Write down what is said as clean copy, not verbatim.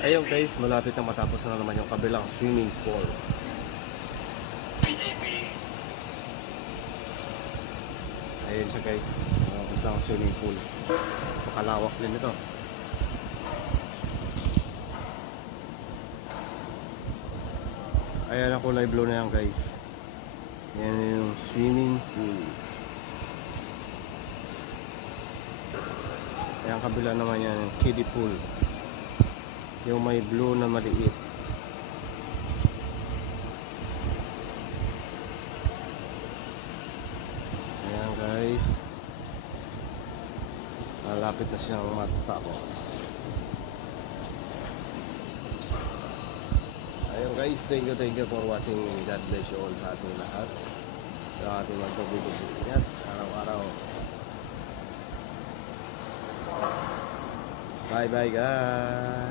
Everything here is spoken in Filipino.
Ayun guys, malapit na matapos na naman yung kabilang swimming pool. Ayun siya guys, isang swimming pool. Pakalawak din ito. Ayan ang kulay blue na yan guys. Yan yung swimming pool. Ayan kabila naman yan yung kiddie pool. Yung may blue na maliit. Ayan guys, malapit na siyang matapos. Ayun guys, thank you for watching. God bless you all sa ating lahat. Sa ating magpapibigyan araw-araw. Bye bye guys.